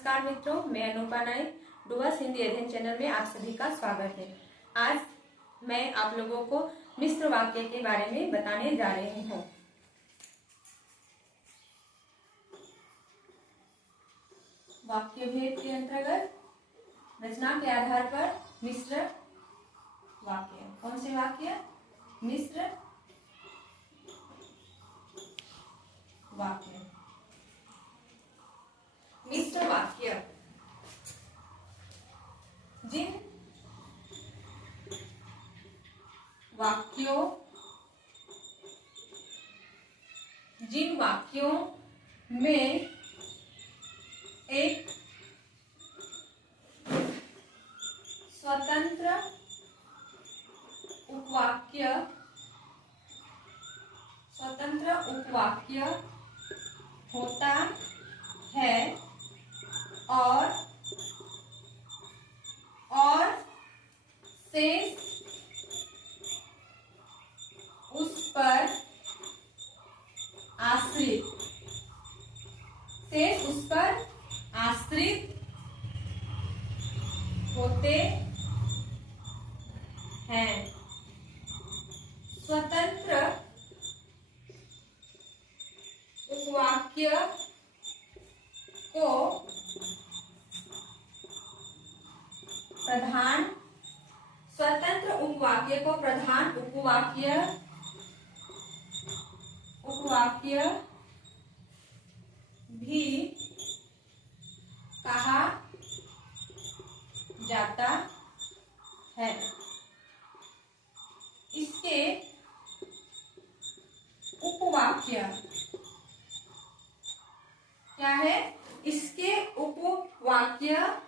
नमस्कार मित्रों, मैं अनुपा नायक डुवर्स हिंदी अध्ययन चैनल में आप सभी का स्वागत है। आज मैं आप लोगों को मिश्र वाक्य के बारे में बताने जा रही हूँ। वाक्य भेद के अंतर्गत रचना के आधार पर मिश्र वाक्य। कौन से वाक्य? मिश्र वाक्य। मिश्र वाक्य जिन वाक्यों में एक स्वतंत्र उपवाक्य होता है और शेष उस पर आश्रित होते हैं। स्वतंत्र उपवाक्य को प्रधान उपवाक्य भी कहा जाता है। इसके उपवाक्य क्या है? इसके उपवाक्य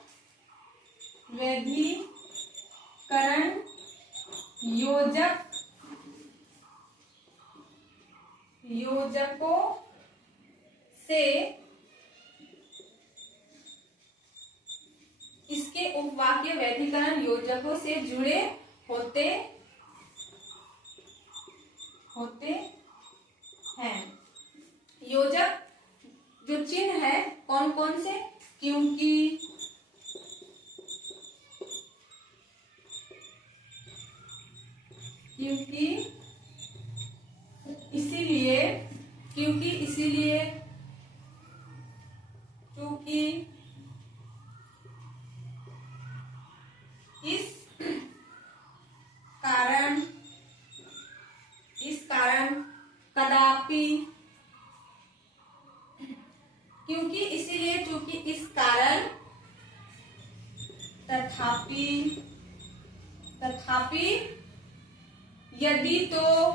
वैधीकरण योजकों से जुड़े होते हैं। योजक जो चिन्ह है कौन कौन से? क्योंकि, इसीलिए, चूंकि, इस कारण, कदापि, क्योंकि, इसीलिए, चूंकि, इस कारण, तथापि, यदि तो,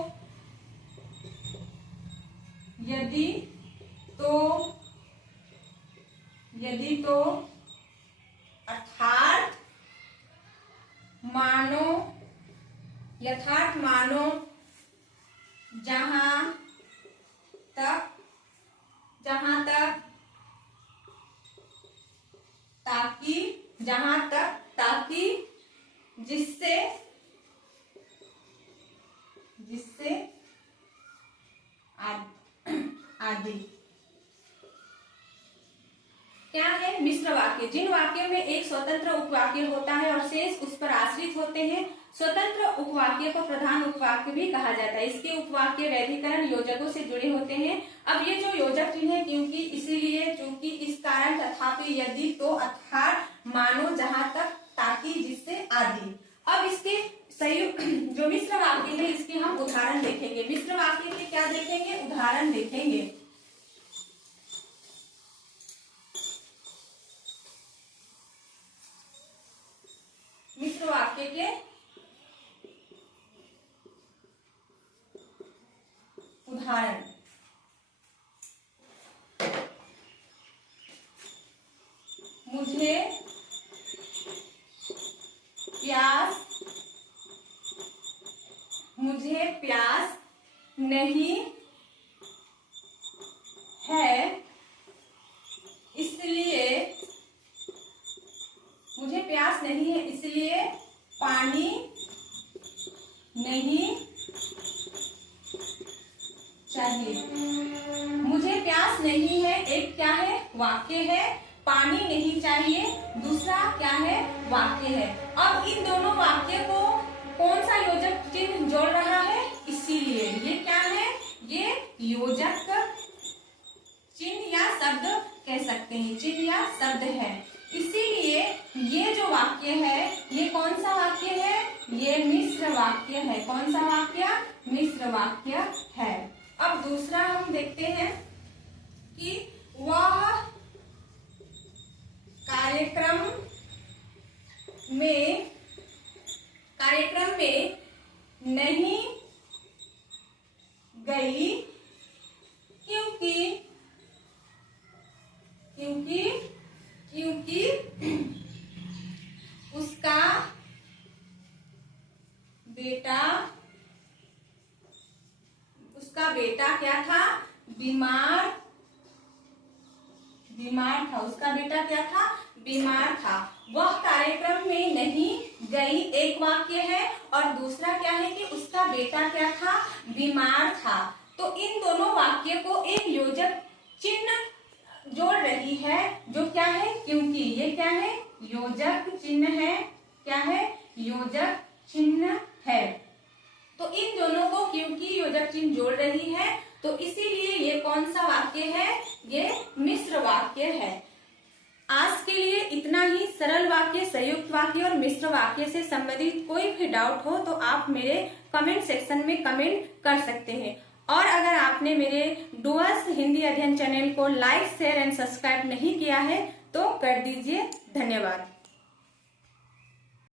यथार्थ मानो, जहां तक ताकि जिससे आदि। क्या है मिश्र वाक्य? जिन वाक्यों में एक स्वतंत्र उपवाक्य होता है और शेष उस पर आश्रित होते हैं। स्वतंत्र उपवाक्य को प्रधान उपवाक्य भी कहा जाता है। इसके उपवाक्य वैधीकरण योजकों से जुड़े होते हैं। अब ये जो योजक चिन्ह है, क्योंकि, इसीलिए, चूंकि, इस कारण, तथापि, यदि, तो, अर्थात, मानो, जहां तक, ताकि, जिससे, आदि। अब इसके संयुक्त जो मिश्र वाक्य है इसके हम उदाहरण देखेंगे। मिश्र वाक्य के क्या देखेंगे? उदाहरण देखेंगे। मिश्र वाक्य के उदाहरण। मुझे प्यास नहीं है, इसलिए पानी नहीं चाहिए। मुझे प्यास नहीं है एक क्या है? वाक्य है। पानी नहीं चाहिए, दूसरा क्या है, वाक्य है। अब इन दोनों वाक्य को कौन सा योजक चिन्ह जोड़ रहा है, इसीलिए ये क्या है, ये योजक चिन्ह या शब्द कह सकते हैं, चिन्ह या शब्द है। इसीलिए ये जो वाक्य है ये कौन सा वाक्य है, ये मिश्र वाक्य है। कौन सा वाक्य, मिश्र वाक्य है। अब दूसरा हम देखते हैं कि वह कार्यक्रम में नहीं गई क्योंकि उसका बेटा क्या था, बीमार था। उसका बेटा क्या था, बीमार था। वह कार्यक्रम में नहीं गई एक वाक्य है, और दूसरा क्या है कि उसका बेटा क्या था, बीमार था। तो इन दोनों वाक्य को एक योजक चिन्ह जोड़ रही है, जो क्या है, क्योंकि। ये क्या है, योजक चिन्ह है। क्या है, योजक चिन्ह है। तो इन दोनों को क्योंकि योजक चिन्ह जोड़ रही है, तो इसीलिए ये कौन सा वाक्य है, ये मिश्र वाक्य है। आज के लिए इतना ही। सरल वाक्य, संयुक्त वाक्य और मिश्र वाक्य से संबंधित कोई भी डाउट हो तो आप मेरे कमेंट सेक्शन में कमेंट कर सकते हैं। और अगर आपने मेरे डुअर्स हिंदी अध्ययन चैनल को लाइक, शेयर एंड सब्सक्राइब नहीं किया है तो कर दीजिए। धन्यवाद।